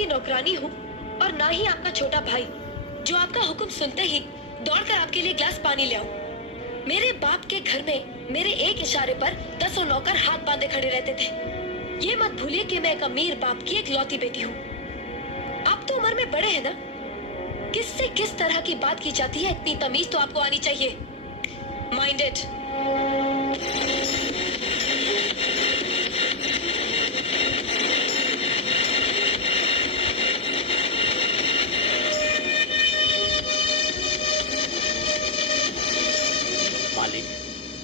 आपकी नौकरानी हूँ और ना ही आपका छोटा भाई जो आपका हुक्म सुनते ही दौड़कर आपके लिए गिलास पानी ले आऊं। मेरे बाप के घर में मेरे एक इशारे पर 10 नौकर हाथ बांधे खड़े रहते थे। ये मत भूलिए कि मैं एक अमीर बाप की एकलौती बेटी हूँ। आप तो उम्र में बड़े हैं ना, किससे किस तरह की बात की जाती है इतनी तमीज तो आपको आनी चाहिए। माइंडेड।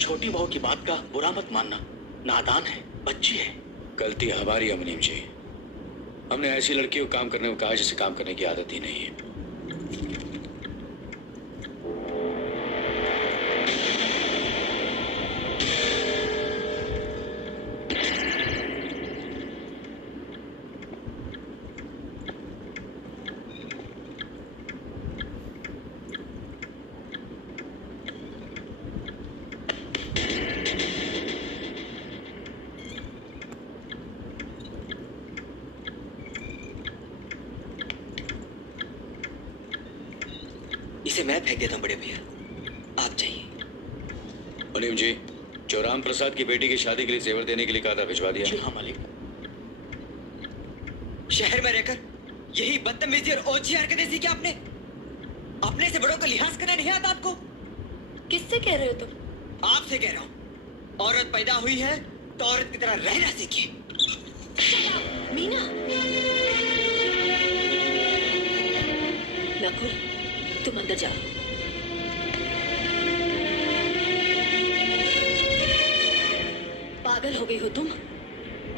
छोटी बहू की बात का बुरा मत मानना, नादान है, बच्ची है। गलती हमारी है मुनीम जी, हमने ऐसी लड़कियों को काम करने को कहा जिसे काम करने की आदत ही नहीं है। इसे मैं फेंक देता हूँ बड़े भैया, आप जाइए। मुनीम जी, जो राम प्रसाद की बेटी की शादी के लिए जेवर देने के लिए कहा था, भिजवा दिया? जी हाँ मालिक। शहर में रहकर यही बदतमीजी और ओछी हरकतें सीखी आपने? अपने से बड़ों का लिहाज करना नहीं आता आपको? किससे कह रहे हो तुम? आपसे कह रहा हूँ। औरत पैदा हुई है तो औरत की तरह रहना सीखिए। मीना। नकुल, तुम अंदर जाओ। पागल हो गई हो तुम?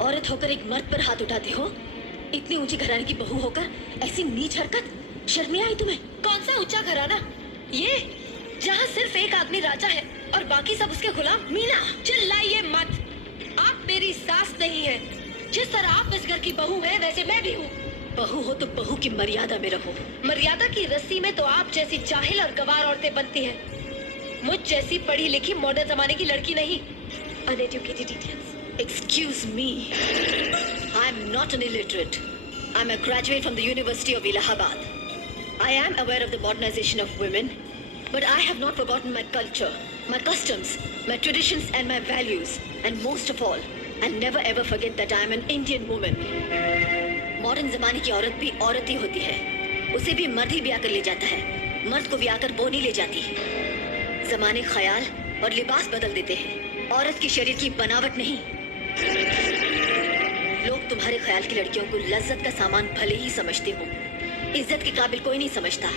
औरत होकर एक मर्द पर हाथ उठाती हो? इतनी ऊंची घराने की बहू होकर ऐसी नीच हरकत, शर्म नहीं आई तुम्हें? कौन सा ऊंचा घराना ये, जहाँ सिर्फ एक आदमी राजा है और बाकी सब उसके गुलाम? मीना, चिल्लाइए मत। आप मेरी सास नहीं है। जिस तरह आप इस घर की बहू है वैसे मैं भी हूँ। बहू हो तो बहू की मर्यादा में रहो। मर्यादा की रस्सी में तो आप जैसी जाहिल और गवार औरतें बनती हैं। मुझ जैसी पढ़ी लिखी मॉडर्न जमाने की लड़की नहीं। Uneducated idiots. Excuse me. I'm not an illiterate. I'm a graduate from the University of Allahabad. I am aware of the modernization of women, but I have not forgotten my culture, my customs, my traditions and my values. And most of all, I'll never ever forget that I am an Indian woman. Modern जमाने की औरत भी औरत ही होती है। उसे भी मर्द ही ब्याह कर ले जाता है, मर्द को ब्याह कर बो नहीं ले जाती। जमाने ख्याल और लिबास बदल देते हैं, औरत की शरीर की बनावट नहीं। लोग तुम्हारे ख्याल की लड़कियों को लज्जत का सामान भले ही समझते हो, इज्जत के काबिल कोई नहीं समझता।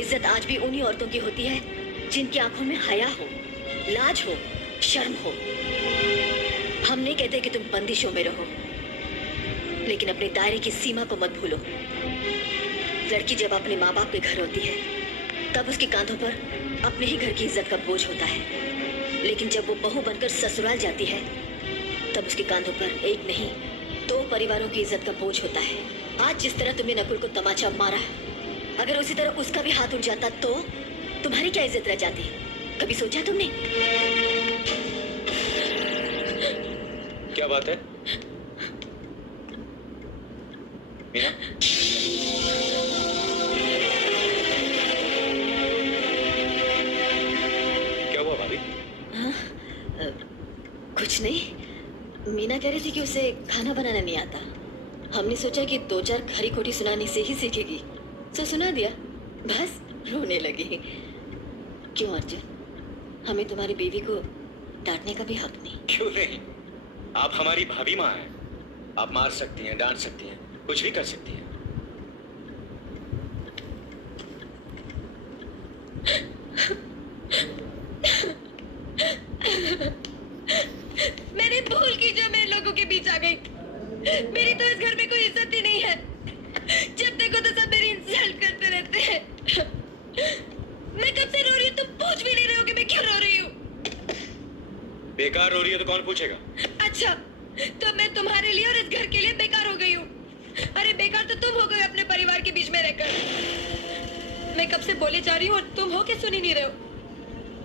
इज्जत आज भी उन्हीं औरतों की होती है जिनकी आंखों में हया हो, लाज हो, शर्म हो। हम नहीं कहते कि तुम बंदिशों में रहो, लेकिन अपने दायरे की सीमा को मत भूलो। लड़की जब अपने माँ बाप के घर होती है तब उसके कांधों पर अपने ही घर की इज्जत का बोझ होता है, लेकिन जब वो बहू बनकर ससुराल जाती है तब उसके कांधों पर एक नहीं 2 परिवारों की इज्जत का बोझ होता है। आज जिस तरह तुमने नकुल को तमाचा मारा है, अगर उसी तरह उसका भी हाथ उठ जाता तो तुम्हारी क्या इज्जत रह जाती? कभी सोचा तुमने? क्या बात है मीना? क्या हुआ भाभी? हाँ, कुछ नहीं। मीना कह रही थी कि उसे खाना बनाना नहीं आता। हमने सोचा कि 2-4 खरी खोटी सुनाने से ही सीखेगी, तो सुना दिया। बस रोने लगी। क्यों अर्जुन, हमें तुम्हारी बीवी को डांटने का भी हक नहीं? क्यों नहीं, आप हमारी भाभी माँ हैं। आप मार सकती हैं, डांट सकती हैं, कुछ भी कर सकती हैं। मैंने भूल की जो मैं लोगों के बीच आ गई। मेरी तो इस घर में कोई इज्जत ही नहीं है। जब देखो तो सब मेरी इंसल्ट करते रहते हैं। मैं कब से रो रही हूँ, तुम पूछ भी नहीं रहे हो कि मैं क्यों रो रही हूँ। बेकार रो रही है तो कौन पूछेगा? अच्छा, तो मैं तुम्हारे लिए और इस घर के लिए बेकार हो गई हूँ। अरे बेकार तो तुम हो गए अपने परिवार के बीच में रहकर। मैं कब से बोले जा रही हूँ और तुम हो के सुन ही नहीं रहे हो।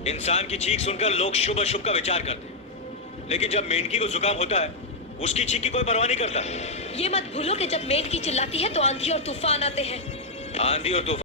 इंसान की चीख सुनकर लोग शुभ अशुभ का विचार करते हैं, लेकिन जब मेंढकी को जुकाम होता है उसकी चीख की कोई परवाह नहीं करता। ये मत भूलो कि जब मेड की चिल्लाती है तो आंधी और तूफान आते हैं। आंधी और तूफान